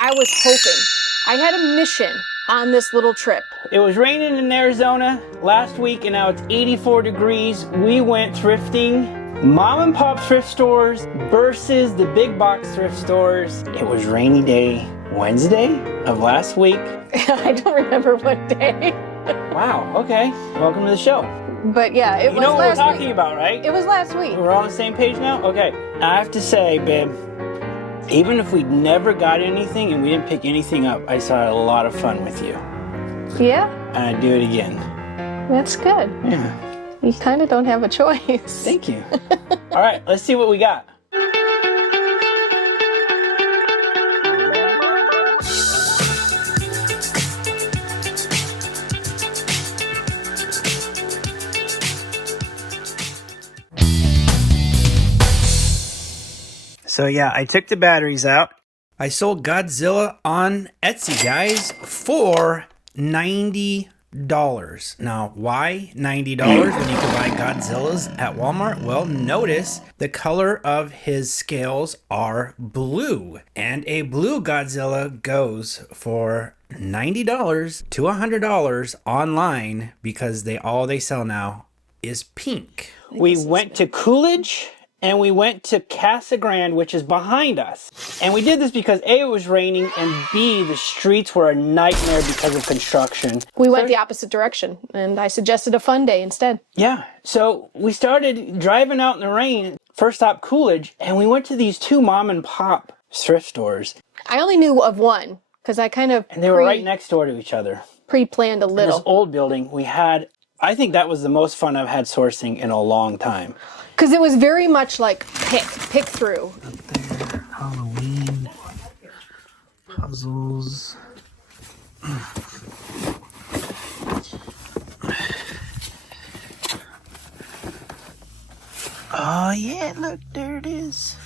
I was hoping. I had a mission on this little trip. It was raining in Arizona last week and now it's 84 degrees. We went thrifting. Mom and Pop Thrift Stores versus the Big Box Thrift Stores. It was rainy day Wednesday of last week. I don't remember what day. Wow, okay. Welcome to the show. But yeah, it was last week. You know what we're talking about, right? It was last week. We're all on the same page now? Okay. I have to say, babe, even if we never got anything and we didn't pick anything up, I saw a lot of fun with you. Yeah? And I'd do it again. That's good. Yeah. You kind of don't have a choice. Thank you. All right, let's see what we got. So yeah, I took the batteries out. I sold Godzilla on Etsy, guys, for $90. Now, why $90 when you can buy Godzillas at Walmart? Well, notice the color of his scales are blue. And a blue Godzilla goes for $90 to $100 online because all they sell now is pink. We went to Coolidge. And we went to Casa Grande, which is behind us. And we did this because A, it was raining, and B, the streets were a nightmare because of construction. We went the opposite direction, and I suggested a fun day instead. Yeah, so we started driving out in the rain, first stop Coolidge, and we went to these two mom and pop thrift stores. I only knew of one, because I kind of And they were right next door to each other. Pre-planned a little. In this old building, we had, I think that was the most fun I've had sourcing in a long time. Because it was very much like pick through. Up there, Halloween, puzzles. Oh yeah, look, there it is.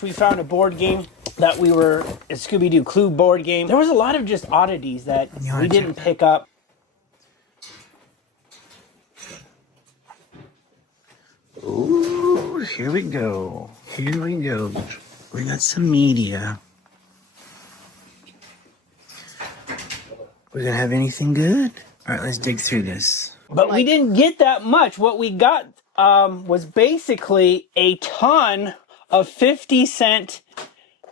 We found a board game that a Scooby-Doo Clue board game. There was a lot of just oddities that we didn't pick up. Ooh, here we go. Here we go. We got some media. We're gonna have anything good? All right, let's dig through this. But we didn't get that much. What we got was basically a ton of 50-cent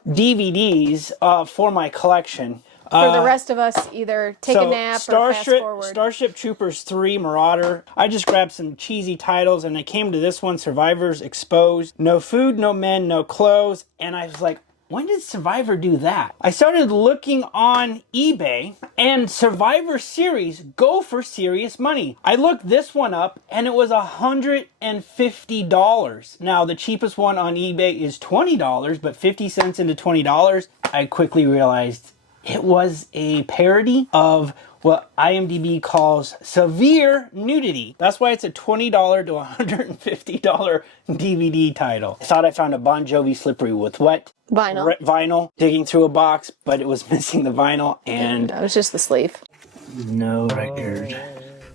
DVDs for my collection. For the rest of us, either take a nap or fast forward. Starship Troopers 3, Marauder. I just grabbed some cheesy titles and I came to this one, Survivors Exposed. No food, no men, no clothes. And I was like, when did Survivor do that? I started looking on eBay and Survivor series go for serious money. I looked this one up and it was $150. Now, the cheapest one on eBay is $20, but 50 cents into $20, I quickly realized it was a parody of what IMDb calls severe nudity. That's why it's a $20 to $150 DVD title. I thought I found a Bon Jovi Slippery with Wet vinyl digging through a box, but it was missing the vinyl and that was just the sleeve. No record.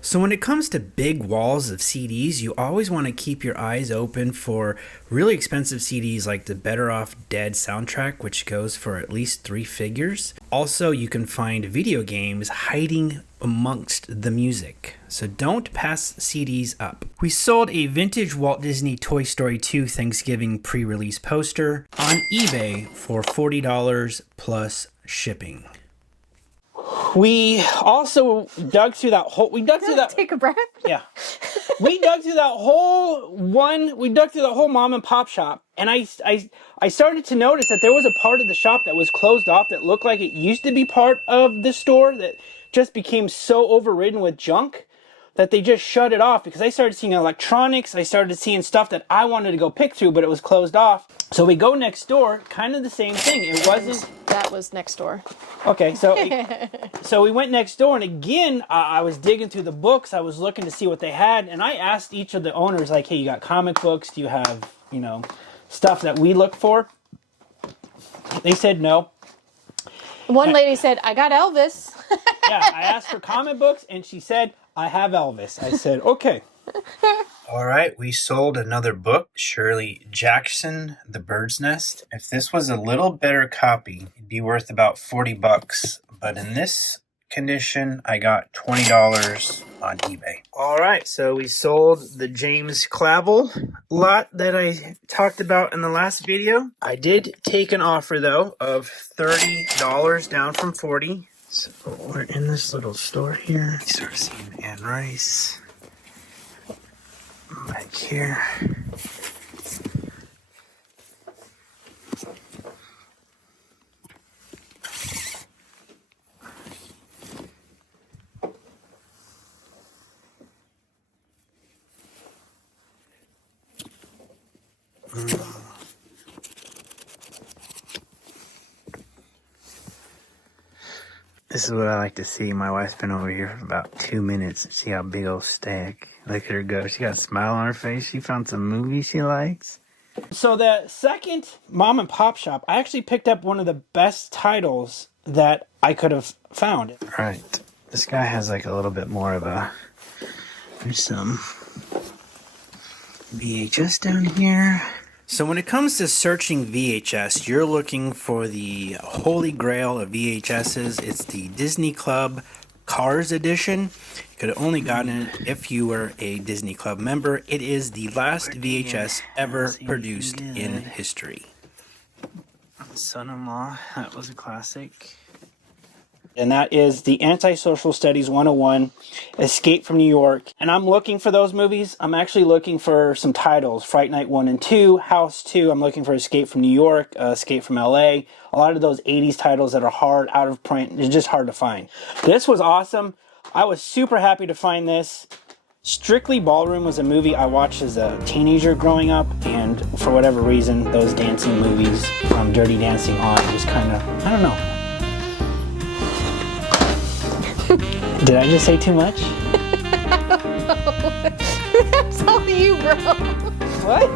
So when it comes to big walls of CDs, you always want to keep your eyes open for really expensive CDs like the Better Off Dead soundtrack, which goes for at least 3 figures. Also, you can find video games hiding amongst the music. So don't pass CDs up. We sold a vintage Walt Disney Toy Story 2 Thanksgiving pre-release poster on eBay for $40 plus shipping. We also dug through that whole... Take a breath? Yeah. We dug through that whole mom and pop shop. And I started to notice that there was a part of the shop that was closed off that looked like it used to be part of the store that just became so overridden with junk that they just shut it off, because I started seeing electronics. I started seeing stuff that I wanted to go pick through, but it was closed off. So we go next door, kind of the same thing. It wasn't... That was next door. Okay, so we went next door, and again, I was digging through the books. I was looking to see what they had, and I asked each of the owners, like, hey, you got comic books? Do you have, stuff that we look for? They said no. One lady said, I got Elvis. Yeah, I asked for comic books, and she said, I have Elvis. I said, okay. All right, we sold another book, Shirley Jackson, The Bird's Nest. If this was a little better copy, it'd be worth about 40 bucks. But in this condition, I got $20 on eBay. All right, so we sold the James Clavel lot that I talked about in the last video. I did take an offer, though, of $30 down from 40. So we're in this little store here. Start seeing Ann Rice. Back here. This is what I like to see. My wife's been over here for about 2 minutes. See how big old stack. Look at her go. She got a smile on her face. She found some movie she likes. So the second mom and pop shop, I actually picked up one of the best titles that I could have found. All right. This guy has like a little bit more of a... There's some VHS down here. So when it comes to searching VHS, you're looking for the holy grail of VHSs. It's the Disney Club Cars edition. You could have only gotten it if you were a Disney Club member. It is the last VHS ever produced in history. Son-in-Law, that was a classic. And that is the Antisocial Studies 101, Escape from New York. And I'm looking for those movies. I'm actually looking for some titles. Fright Night 1 and 2, House 2. I'm looking for Escape from New York, Escape from LA. A lot of those 80s titles that are hard, out of print. It's just hard to find. This was awesome. I was super happy to find this. Strictly Ballroom was a movie I watched as a teenager growing up. And for whatever reason, those dancing movies from Dirty Dancing on just kind of, I don't know. Did I just say too much? That's all you, bro. What?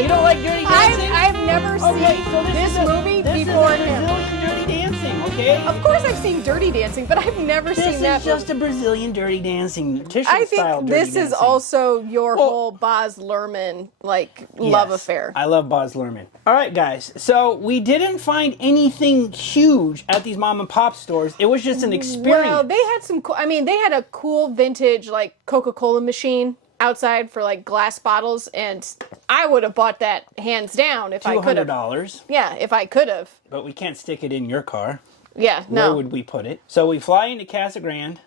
You don't like Dirty Dancing? I've never seen so this movie before him. Brazilian Dirty Dancing, okay? Of course I've seen Dirty Dancing, but I've never seen that. This is just a Brazilian Dirty Dancing. I think this is also your whole Baz Luhrmann, love affair. I love Baz Luhrmann. All right, guys. So we didn't find anything huge at these mom and pop stores. It was just an experience. Well, they had some cool, they had a cool vintage, Coca-Cola machine outside for glass bottles, and I would have bought that hands down if I could have. $200. Yeah, if I could have. But we can't stick it in your car. Yeah, no. Where would we put it? So we fly into Casa Grande.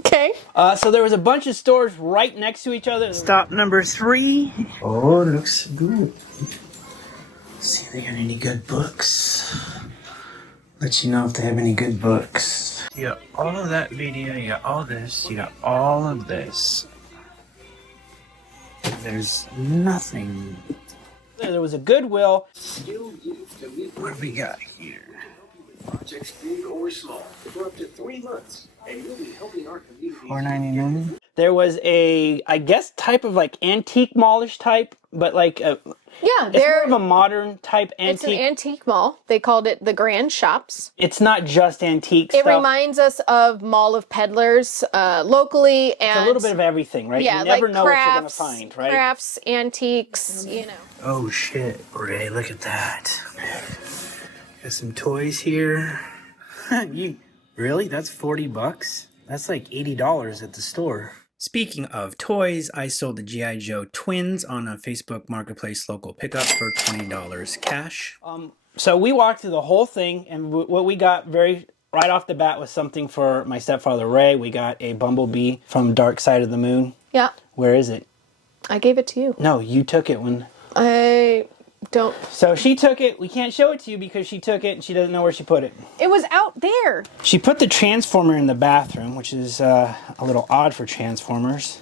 Okay. So there was a bunch of stores right next to each other. Stop number 3. Oh, it looks good. See if they got any good books. Let you know if they have any good books. You got all of that video, you got all this, you got all of this. There's nothing. There was a Goodwill. What do we got here? Projects big or small for up to 3 months, and you'll be helping our community. $4.99. There was a, I guess, type of antique mallish type, but Yeah, it's more of a modern type antique. It's an antique mall. They called it the Grand Shops. It's not just antique It stuff. reminds us of Mall of Peddlers locally, and It's a little bit of everything, right? Yeah, you never know crafts, what you're gonna find, right? Crafts, antiques, Oh shit, Ray, look at that. Got some toys here. Really? That's 40 bucks? That's like $80 at the store. Speaking of toys, I sold the G.I. Joe twins on a Facebook Marketplace local pickup for $20 cash. So we walked through the whole thing, and what we got right off the bat was something for my stepfather Ray. We got a Bumblebee from Dark Side of the Moon. Yeah. Where is it? I gave it to you. No, you took it when... I don't... So she took it. We can't show it to you because she took it and she doesn't know where she put it. It was out there. She put the Transformer in the bathroom, which is a little odd for Transformers.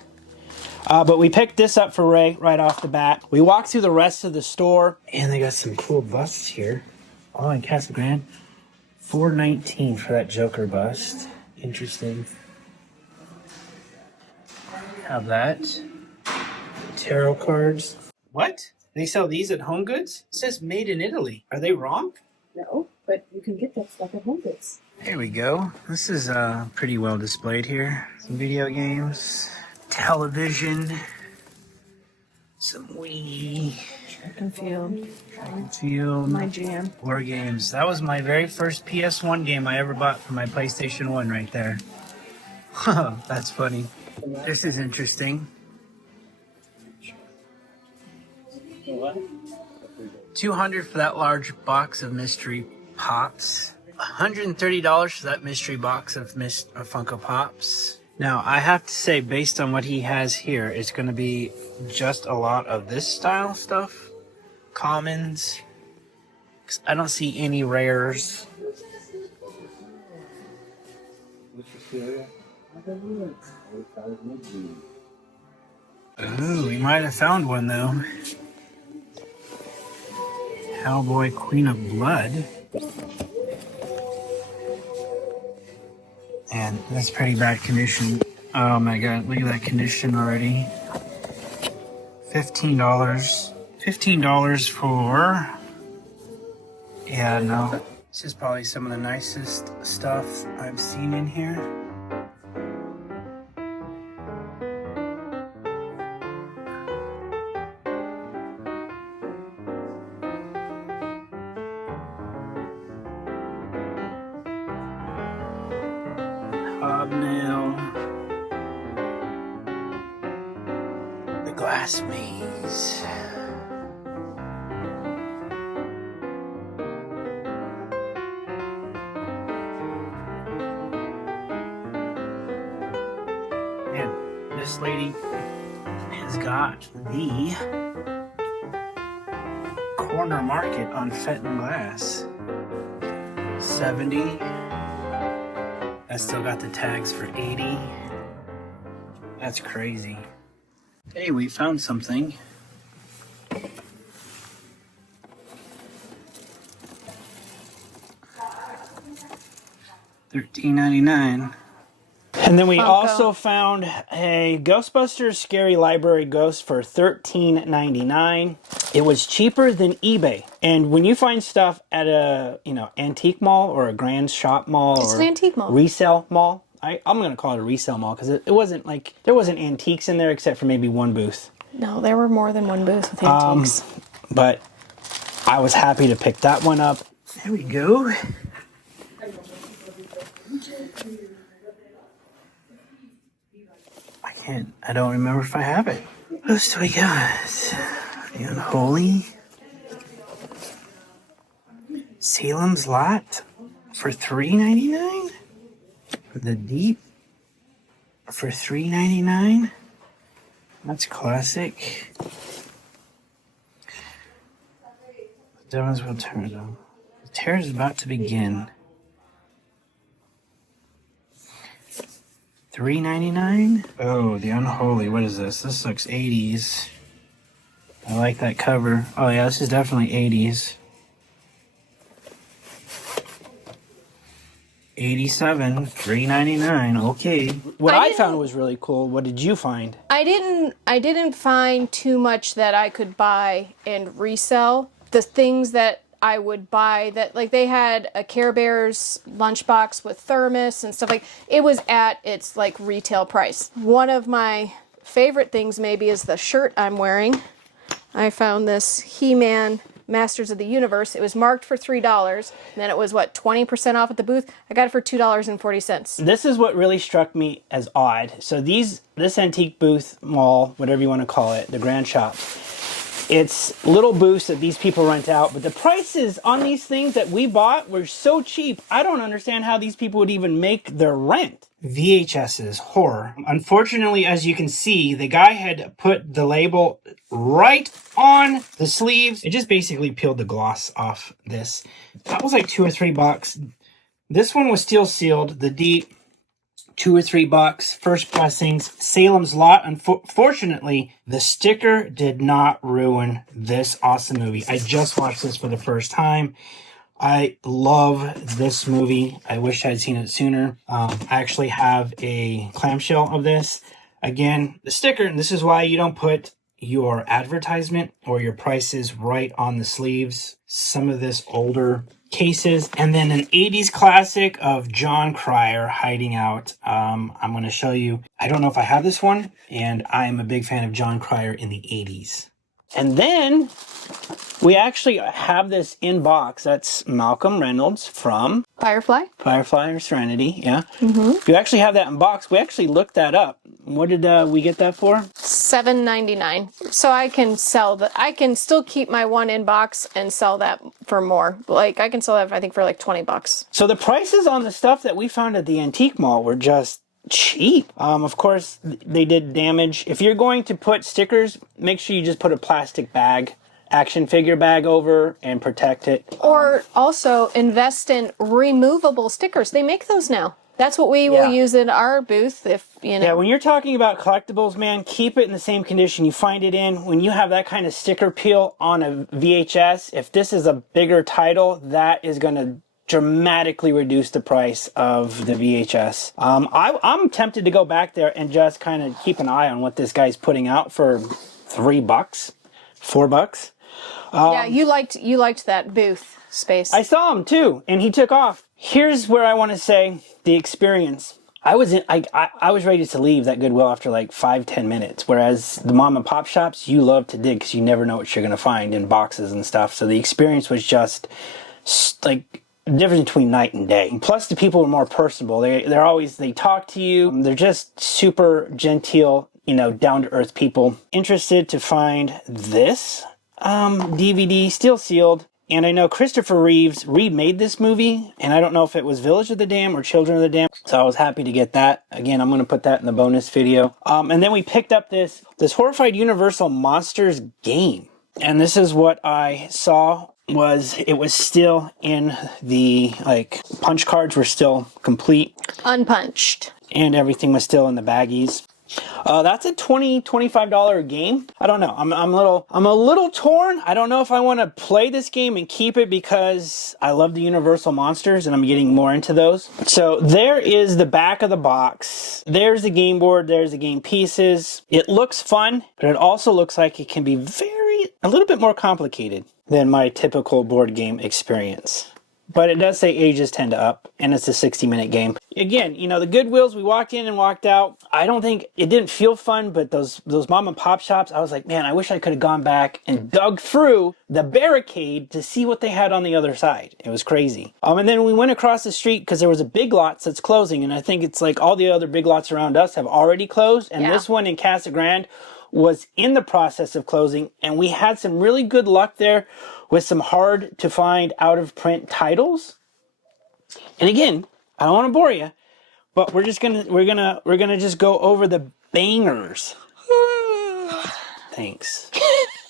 But we picked this up for Ray right off the bat. We walked through the rest of the store. And they got some cool busts here. Oh, in Casa Grande. $4.19 for that Joker bust. Interesting. Have that. Tarot cards. What? They sell these at Home Goods? It says made in Italy. Are they wrong? No, but you can get that stuff at Home Goods. Here we go. This is pretty well displayed here. Some video games, television, some Wii, Track and field. my jam. war games. That was my very first PS1 game I ever bought for my PlayStation 1 right there. That's funny. This is interesting. $200 for that large box of mystery pops. $130 for that mystery box of Funko Pops. Now, I have to say, based on what he has here, it's going to be just a lot of this style stuff. Commons. 'Cause I don't see any rares. Ooh, we might have found one, though. Cowboy Queen of Blood. And that's pretty bad condition. Oh my god, look at that condition already. $15. $15 for... Yeah, no. This is probably some of the nicest stuff I've seen in here. Hobnail. The Glass Maze. Man, this lady has got the corner market on Fenton Glass. 70. I still got the tags for 80. That's crazy. Hey, we found something. $13.99. And then we Funko. also found a Ghostbusters Scary Library Ghost for $13.99. It was cheaper than eBay. And when you find stuff at a, antique mall or a grand shop mall It's or an antique mall. resale mall, I'm going to call it a resale mall because it wasn't like, there wasn't antiques in there except for maybe one booth. No, there were more than one booth with antiques. But I was happy to pick that one up. There we go. I don't remember if I have it. What else do we got? The Unholy. Salem's Lot for $3.99. The Deep for $3.99. That's classic. Devon's Will Turn. The tear is about to begin. $3.99. Oh, the Unholy. What is this? This looks 80s. I like that cover. Oh yeah, this is definitely 80s. 87, $3.99. Okay. What I found was really cool. What did you find? I didn't find too much that I could buy and resell. The things that I would buy that, like, they had a Care Bears lunchbox with thermos and stuff like, it was at its like retail price. One of my favorite things maybe is the shirt I'm wearing. I found this He-Man Masters of the Universe. It was marked for $3, and then it was, what, 20% off at the booth? I got it for $2.40. This is what really struck me as odd. So this antique booth mall, whatever you want to call it, the grand shop, it's little booths that these people rent out, but the prices on these things that we bought were so cheap. I don't understand how these people would even make their rent. VHS's horror. Unfortunately, as you can see, the guy had put the label right on the sleeves. It just basically peeled the gloss off this. That was like $2 or $3. This one was still sealed. The Deep, $2 or $3. First Blessings, Salem's Lot. Unfortunately, the sticker did not ruin this awesome movie. I just watched this for the first time. I love this movie. I wish I'd seen it sooner. I actually have a clamshell of this. Again, the sticker, and this is why you don't put, your advertisement or your prices right on the sleeves. Some of this older cases, and then an 80s classic of John Cryer, Hiding Out. I'm going to show you. I don't know if I have this one, and I am a big fan of John Cryer in the 80s. And then we actually have this in box. That's Malcolm Reynolds from Firefly or Serenity, yeah. Mm-hmm. You actually have that in box. We actually looked that up. What did we get that for? $7.99. So I can sell I can still keep my one in box and sell that for more. Like I can sell that I think for like $20. So the prices on the stuff that we found at the antique mall were just cheap. Of course, they did damage. If you're going to put stickers, make sure you just put a plastic bag, action figure bag over, and protect it. Or also invest in removable stickers. They make those now. That's what we will use in our booth if, you know. Yeah, when you're talking about collectibles, man, keep it in the same condition you find it in. When you have that kind of sticker peel on a VHS, if this is a bigger title, that is going to dramatically reduce the price of the VHS. I'm tempted to go back there and just kind of keep an eye on what this guy's putting out for $3, $4. Yeah, you liked that booth space. I saw him too, and he took off. Here's where I want to say the experience. I was ready to leave that Goodwill after like 5-10 minutes. Whereas the mom and pop shops, you love to dig because you never know what you're gonna find in boxes and stuff. So the experience was just like the difference between night and day. Plus the people were more personable. They talk to you. They're just super genteel, you know, down to earth people. Interested to find this DVD, still sealed. And I know Christopher Reeves remade this movie, and I don't know if it was Village of the Dam or Children of the Dam, so I was happy to get that. Again, I'm going to put that in the bonus video. And then we picked up this Horrified Universal Monsters game. And this is what I saw it was still in the, like, punch cards were still complete. Unpunched. And everything was still in the baggies. That's a $25 game. I don't know. I'm a little torn. I don't know if I want to play this game and keep it because I love the Universal Monsters and I'm getting more into those. So there is the back of the box. There's the game board. There's the game pieces. It looks fun, but it also looks like it can be a little bit more complicated than my typical board game experience. But it does say ages 10 to up, and it's a 60-minute game. Again, you know, the Goodwills, we walked in and walked out. I don't think, it didn't feel fun, but those mom and pop shops, I was like, man, I wish I could have gone back and dug through the barricade to see what they had on the other side. It was crazy. And then we went across the street because there was a Big Lots that's closing, and I think it's like all the other Big Lots around us have already closed, and this one in Casa Grande was in the process of closing, and we had some really good luck there with some hard to find out of print titles. And again, I don't want to bore you, but we're gonna just go over the bangers. Thanks.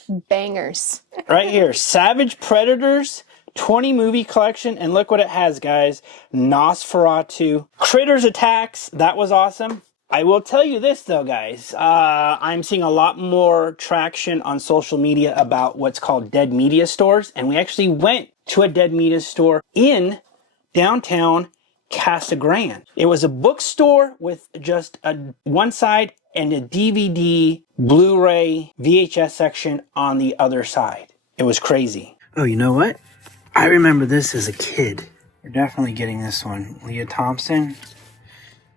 Bangers. Right here, Savage Predators 20 movie collection, and look what it has, guys. Nosferatu, Critters Attacks. That was awesome. I will tell you this though, guys. I'm seeing a lot more traction on social media about what's called dead media stores. And we actually went to a dead media store in downtown Casa Grande. It was a bookstore with just one side and a DVD, Blu-ray, VHS section on the other side. It was crazy. Oh, you know what? I remember this as a kid. We're definitely getting this one. Leah Thompson.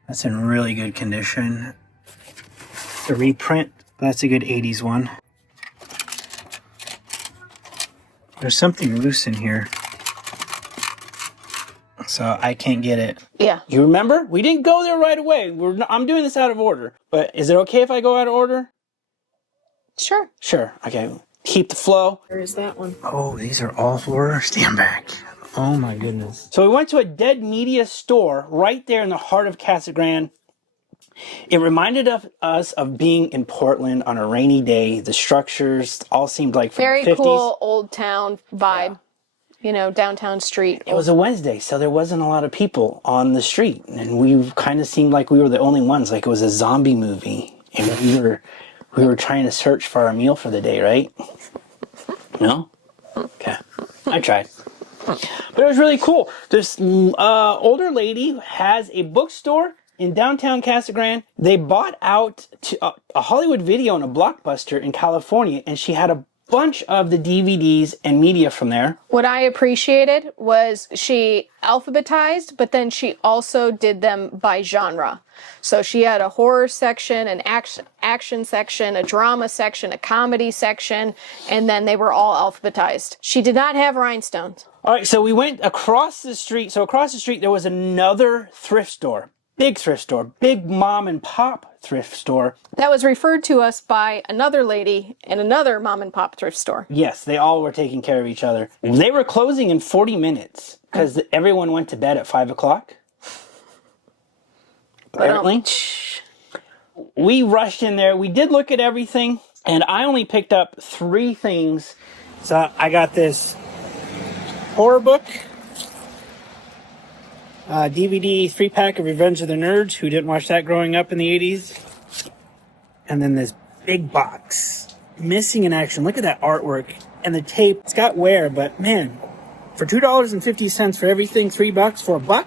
That's in really good condition. The reprint, that's a good 80s one. There's something loose in here, so I can't get it. Yeah. You remember? We didn't go there right away. I'm doing this out of order. But is it okay if I go out of order? Sure. Sure. Okay. Keep the flow. Where is that one? Oh, these are all for stand back. Oh my goodness. So we went to a dead media store right there in the heart of Casa Grande. It reminded us of being in Portland on a rainy day. The structures all seemed like from Very the 50s. cool old town vibe. You know, downtown street. It was a Wednesday, so there wasn't a lot of people on the street. And we kind of seemed like we were the only ones, like it was a zombie movie. And we were trying to search for our meal for the day, right? No? Okay. I tried. But it was really cool. This older lady has a bookstore in downtown Casa Grande They bought out a Hollywood Video and a Blockbuster in California, and she had a bunch of the DVDs and media from there. What I appreciated was she alphabetized, but then she also did them by genre. So she had a horror section, an action section, a drama section, a comedy section, and then they were all alphabetized. She did not have rhinestones. All right, so we went across the street. So across the street, there was another thrift store. Big thrift store. Big Mom and Pop Thrift Store. That was referred to us by another lady in another Mom and Pop Thrift Store. Yes, they all were taking care of each other. They were closing in 40 minutes because everyone went to bed at 5 o'clock. Apparently. We rushed in there. We did look at everything, and I only picked up 3 things. So I got this horror book, DVD 3-pack of Revenge of the Nerds, who didn't watch that growing up in the 80s. And then this big box, missing in action. Look at that artwork and the tape. It's got wear, but man, for $2.50 for everything, $3 for $1,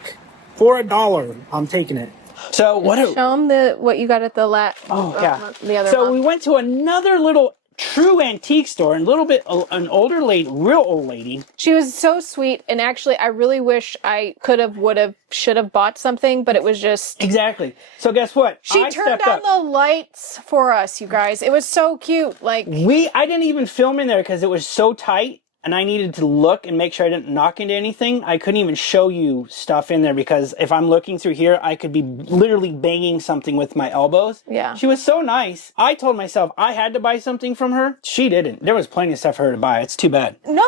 for $1, I'm taking it. So Show them what you got at the the other So one. we went to another little true antique store, and an older lady, real old lady. She was so sweet, and actually I really wish I could have, would have, should have bought something, but it was just... Exactly. So guess what? She turned on the lights for us, you guys. It was so cute. Like, I didn't even film in there because it was so tight, and I needed to look and make sure I didn't knock into anything. I couldn't even show you stuff in there because if I'm looking through here, I could be literally banging something with my elbows. Yeah. She was so nice. I told myself I had to buy something from her. She didn't. There was plenty of stuff for her to buy. It's too bad. no,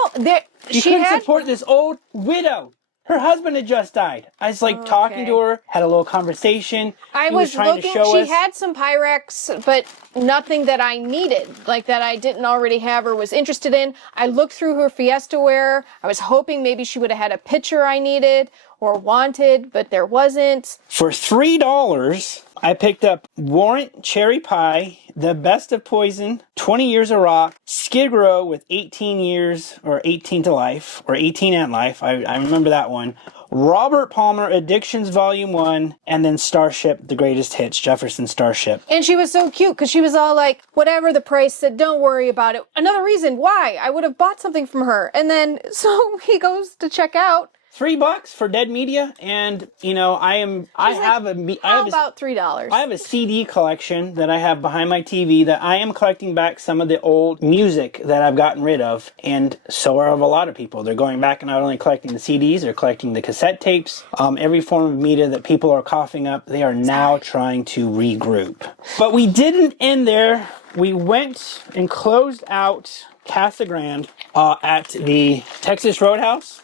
She couldn't support this old widow. Her husband had just died. I was like talking to her, had a little conversation. I was trying looking, to show she us. had some Pyrex, but nothing that I needed, like that I didn't already have or was interested in. I looked through her Fiesta wear. I was hoping maybe she would have had a picture I needed or wanted, but there wasn't. For $3, I picked up Warrant Cherry Pie, The Best of Poison, 20 Years of Rock, Skid Row with 18 years, or 18 to life, or 18 and life. I remember that one. Robert Palmer, Addictions Volume 1, and then Starship, The Greatest Hits, Jefferson Starship. And she was so cute because she was all like, whatever the price said, don't worry about it. Another reason why I would have bought something from her. And then, so he goes to check out. $3 for Dead Media, and I have about $3? I have a CD collection that I have behind my TV that I am collecting back some of the old music that I've gotten rid of, and so are a lot of people. They're going back and not only collecting the CDs, they're collecting the cassette tapes, every form of media that people are coughing up. They are now trying to regroup. But we didn't end there. We went and closed out Casa Grande at the Texas Roadhouse.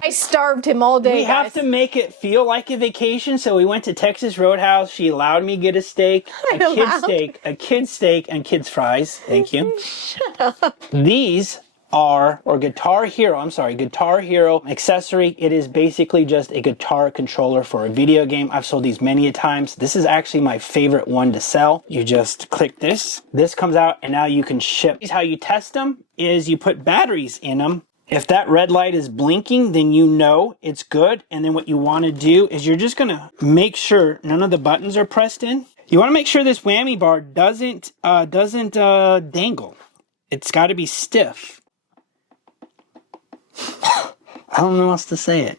I starved him all day, We have to make it feel like a vacation, so we went to Texas Roadhouse. She allowed me to get a steak, a kid's steak, and kids' fries. Thank you. These are, Guitar Hero accessory. It is basically just a guitar controller for a video game. I've sold these many a times. This is actually my favorite one to sell. You just click this. This comes out, and now you can ship. How you test them is you put batteries in them. If that red light is blinking, then you know it's good. And then what you want to do is you're just going to make sure none of the buttons are pressed in. You want to make sure this whammy bar doesn't dangle. It's got to be stiff. I don't know how else to say it.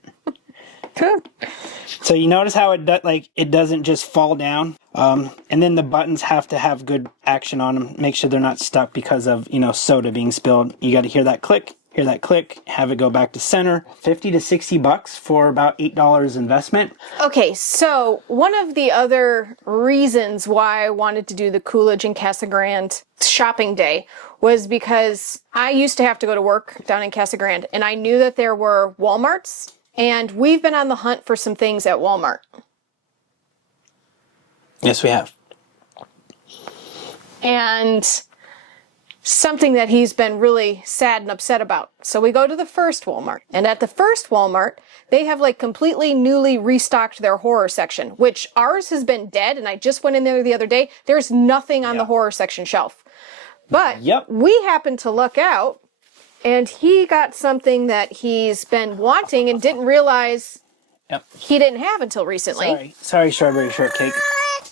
So you notice how it doesn't just fall down. And then the buttons have to have good action on them. Make sure they're not stuck because of, soda being spilled. You got to hear that click. Have it go back to center. $50 to $60 for about $8 investment. Okay, so one of the other reasons why I wanted to do the Coolidge and Casa Grande shopping day was because I used to have to go to work down in Casa Grande, and I knew that there were Walmarts, and we've been on the hunt for some things at Walmart. Yes, we have. And something that he's been really sad and upset about. So we go to the first Walmart, and at the first Walmart, they have completely newly restocked their horror section, which ours has been dead, and I just went in there the other day. There's nothing on the horror section shelf. But we happened to luck out And he got something that he's been wanting and didn't realize he didn't have until recently. Sorry, strawberry shortcake.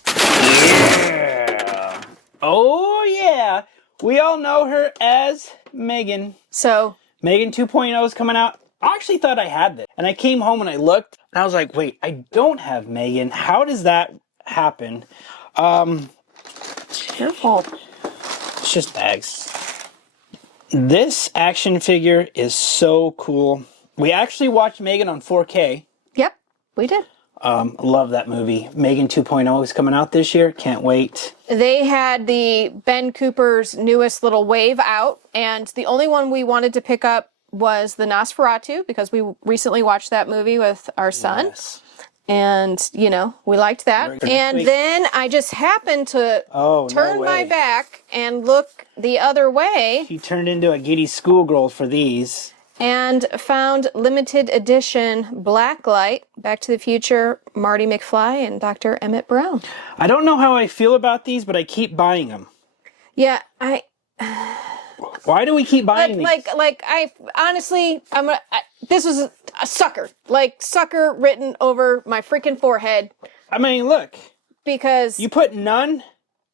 Yeah. Oh, yeah. We all know her as Megan. So Megan 2.0 is coming out. I actually thought I had this. And I came home and I looked, and I was like, wait, I don't have Megan. How does that happen? careful. It's just bags. This action figure is so cool. We actually watched Megan on 4K. Yep, we did. Love that movie. Megan 2.0 is coming out this year. Can't wait. They had the Ben Cooper's newest little wave out, and the only one we wanted to pick up was the Nosferatu, because we recently watched that movie with our son. Yes. And, you know, we liked that. And then I just happened to turn my back and look the other way. She turned into a giddy schoolgirl for these. And found limited edition Blacklight, Back to the Future, Marty McFly, and Dr. Emmett Brown. I don't know how I feel about these, but I keep buying them. Yeah, Why do we keep buying these? I honestly, this was a sucker. Like, sucker written over my freaking forehead. I mean, look. Because you put none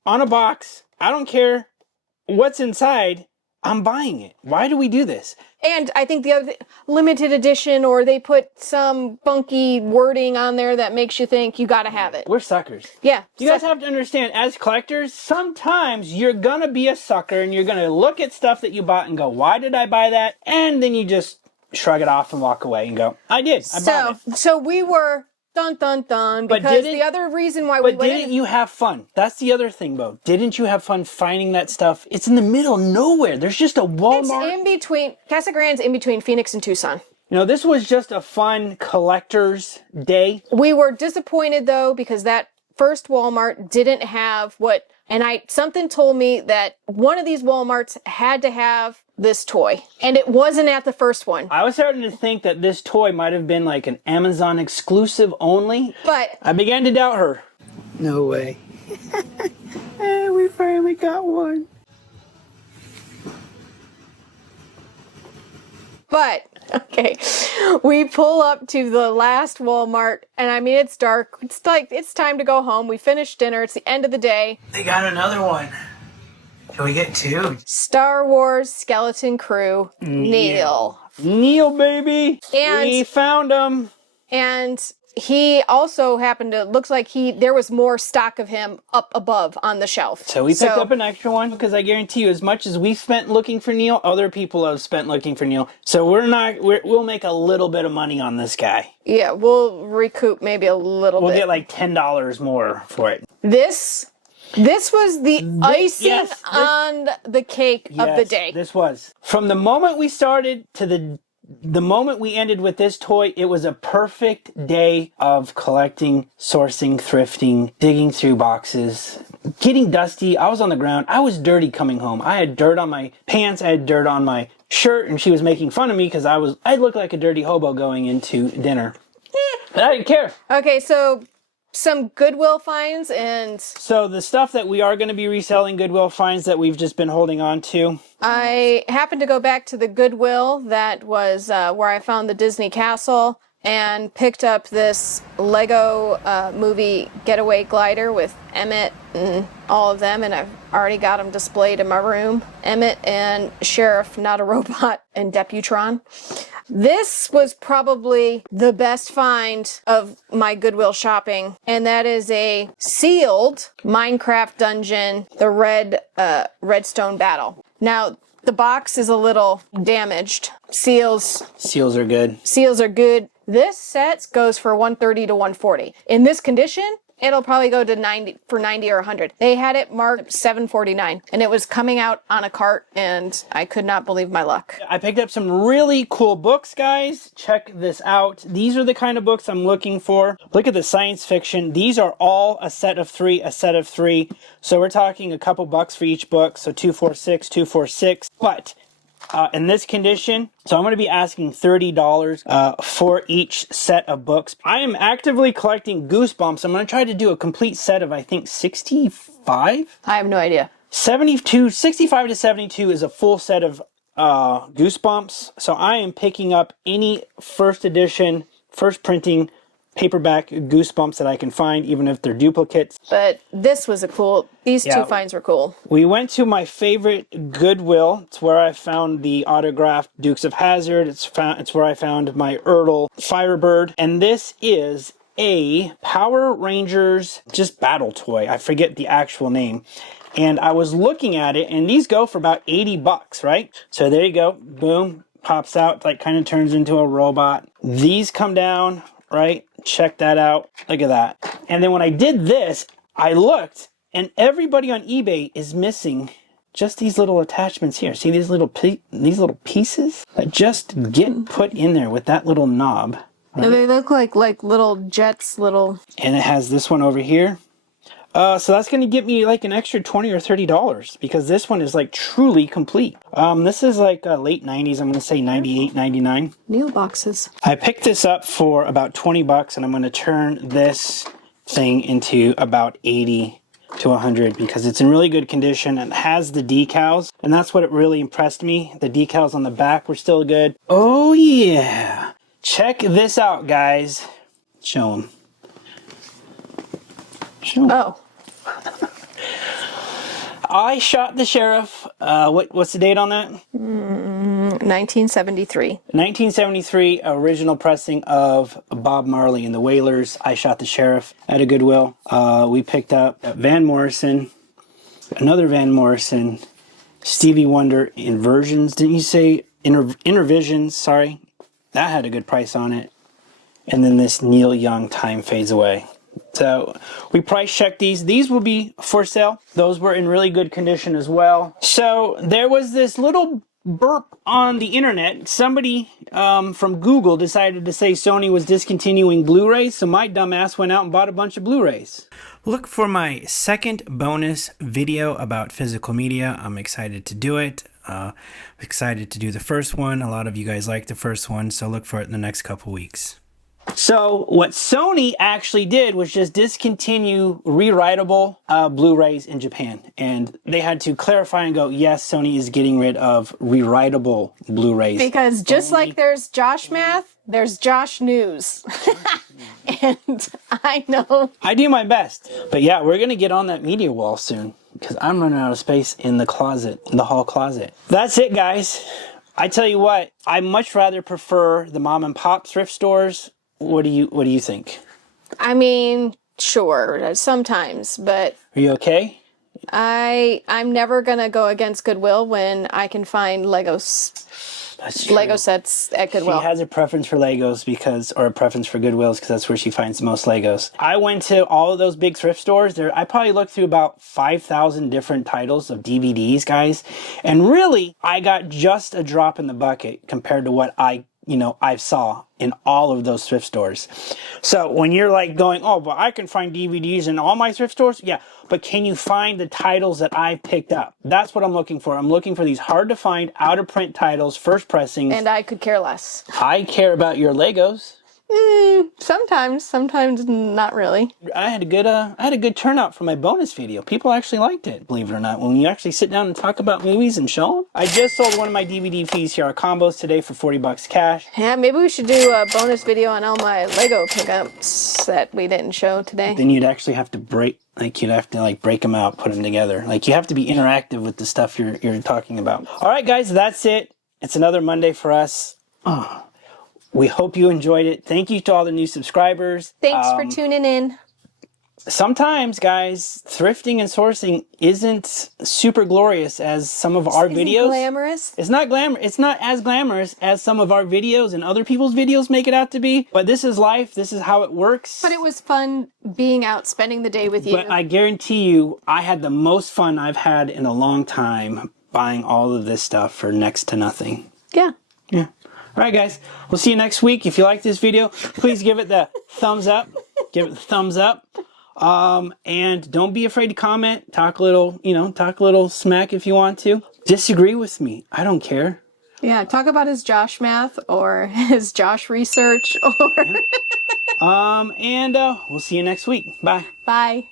on a box. I don't care what's inside. I'm buying it. Why do we do this? And I think the other limited edition, or they put some funky wording on there that makes you think you gotta have it. We're suckers. Yeah. You guys have to understand, as collectors, sometimes you're gonna be a sucker and you're gonna look at stuff that you bought and go, why did I buy that? And then you just shrug it off and walk away and go, I bought it. So we were dun dun dun, because the other reason why we went didn't you have fun? That's the other thing, Bo. Didn't you have fun finding that stuff? It's in the middle of nowhere. There's just a Walmart. It's in between, Casa Grande's in between Phoenix and Tucson. You know, this was just a fun collector's day. We were disappointed, though, because that first Walmart didn't have something told me that one of these Walmarts had to have this toy, and it wasn't at the first one. I was starting to think that this toy might have been like an Amazon exclusive only, but I began to doubt her. No way. We finally got one. But, okay, we pull up to the last Walmart, and I mean, it's dark. It's like, it's time to go home. We finished dinner. It's the end of the day. They got another one. Can we get two? Star Wars Skeleton Crew, Neil. Neil, baby. And we found him. And he also happened to, looks like there was more stock of him up above on the shelf. So we picked up an extra one, because I guarantee you, as much as we spent looking for Neil, other people have spent looking for Neil. So we'll make a little bit of money on this guy. Yeah, we'll recoup maybe a little bit. We'll get like $10 more for it. This was the icing on the cake of the day. This was. From the moment we started to the moment we ended with this toy, it was a perfect day of collecting, sourcing, thrifting, digging through boxes, getting dusty. I was on the ground. I was dirty coming home. I had dirt on my pants. I had dirt on my shirt, and she was making fun of me because I looked like a dirty hobo going into dinner. But I didn't care. Okay, so some Goodwill finds and... So the stuff that we are going to be reselling, Goodwill finds that we've just been holding on to. I happened to go back to the Goodwill that was where I found the Disney Castle and picked up this Lego movie getaway glider with Emmett and all of them, and I've already got them displayed in my room. Emmett and Sheriff Not a Robot and Deputron. This was probably the best find of my Goodwill shopping, and that is a sealed Minecraft dungeon, the Redstone Battle. Now, the box is a little damaged. Seals are good. Seals are good. This set goes for $130 to $140. In this condition, it'll probably go to $90 or $100. They had it marked $749, and it was coming out on a cart, and I could not believe my luck. I picked up some really cool books, guys. Check this out. These are the kind of books I'm looking for. Look at the science fiction. These are all a set of three. So we're talking a couple bucks for each book. So $246. But in this condition, so I'm going to be asking $30 for each set of books. I am actively collecting Goosebumps. I'm going to try to do a complete set of, I think, 65? I have no idea. 65 to 72 is a full set of Goosebumps. So I am picking up any first edition, first printing paperback Goosebumps that I can find, even if they're duplicates. But this was these Yeah. two finds were cool. We went to my favorite Goodwill. It's where I found the autographed Dukes of Hazzard. It's where I found my Ertl Firebird. And this is a Power Rangers just battle toy. I forget the actual name. And I was looking at it, and these go for about 80 bucks, right? So there you go. Boom. Pops out, like kind of turns into a robot. These come down, right? Check that out. Look at that. And then when I did this, I looked, and everybody on eBay is missing just these little attachments here. See these little pieces that just get put in there with that little knob. Right? They look like little jets, little. And it has this one over here. So that's going to get me like an extra $20 or $30 because this one is like truly complete. This is like late 90s. I'm going to say 98, 99. New boxes. I picked this up for about 20 bucks, and I'm going to turn this thing into about 80 to 100 because it's in really good condition and has the decals, and that's what it really impressed me. The decals on the back were still good. Oh yeah. Check this out, guys. Show them. Oh. I Shot the Sheriff. What's the date on that? 1973. 1973 original pressing of Bob Marley and the Wailers. I Shot the Sheriff at a Goodwill. We picked up Van Morrison, another Van Morrison, Stevie Wonder Inversions. Didn't you say Intervisions? Sorry, that had a good price on it. And then this Neil Young Time Fades Away. So we price checked these. These will be for sale. Those were in really good condition as well. So there was this little burp on the internet. Somebody from Google decided to say Sony was discontinuing Blu-rays. So my dumbass went out and bought a bunch of Blu-rays. Look for my second bonus video about physical media. I'm excited to do it. Excited to do the first one. A lot of you guys like the first one, so look for it in the next couple weeks. So what Sony actually did was just discontinue rewritable Blu-rays in Japan. And they had to clarify and go, yes, Sony is getting rid of rewritable Blu-rays. Because just like there's Josh Math, there's Josh News. And I know. I do my best. But yeah, we're going to get on that media wall soon because I'm running out of space in the closet, in the hall closet. That's it, guys. I tell you what, I much rather prefer the Mom and Pop Thrift Stores. What do you think? I mean, sure, sometimes, but Are you okay? I'm never gonna go against Goodwill when I can find Lego sets at Goodwill. She has a preference for Legos or a preference for Goodwills because that's where she finds the most Legos. I went to all of those big thrift stores. I probably looked through about 5,000 different titles of DVDs, guys. And really, I got just a drop in the bucket compared to what I saw in all of those thrift stores. So when you're like going, oh, but I can find DVDs in all my thrift stores. Yeah, but can you find the titles that I picked up? That's what I'm looking for. I'm looking for these hard to find, out of print titles, first pressings. And I could care less. I care about your Legos. Sometimes not really. I had a good turnout for my bonus video. People actually liked it, believe it or not. When you actually sit down and talk about movies and show them. I just sold one of my DVD fees here, our combos today for 40 bucks cash. Yeah, maybe we should do a bonus video on all my Lego pickups that we didn't show today. Then you'd actually have to break them out, put them together. Like you have to be interactive with the stuff you're talking about. All right, guys, that's it. It's another Monday for us. We hope you enjoyed it. Thank you to all the new subscribers. Thanks for tuning in. Sometimes, guys, thrifting and sourcing isn't super glorious as some of our videos. Glamorous. It's not glamorous. It's not as glamorous as some of our videos and other people's videos make it out to be. But this is life. This is how it works. But it was fun being out, spending the day with you. But I guarantee you, I had the most fun I've had in a long time buying all of this stuff for next to nothing. Yeah. Yeah. All right, guys. We'll see you next week. If you like this video, please give it the thumbs up. Give it the thumbs up. And don't be afraid to comment. Talk a little smack if you want to. Disagree with me. I don't care. Yeah, talk about his Josh Math or his Josh research or... And we'll see you next week. Bye. Bye.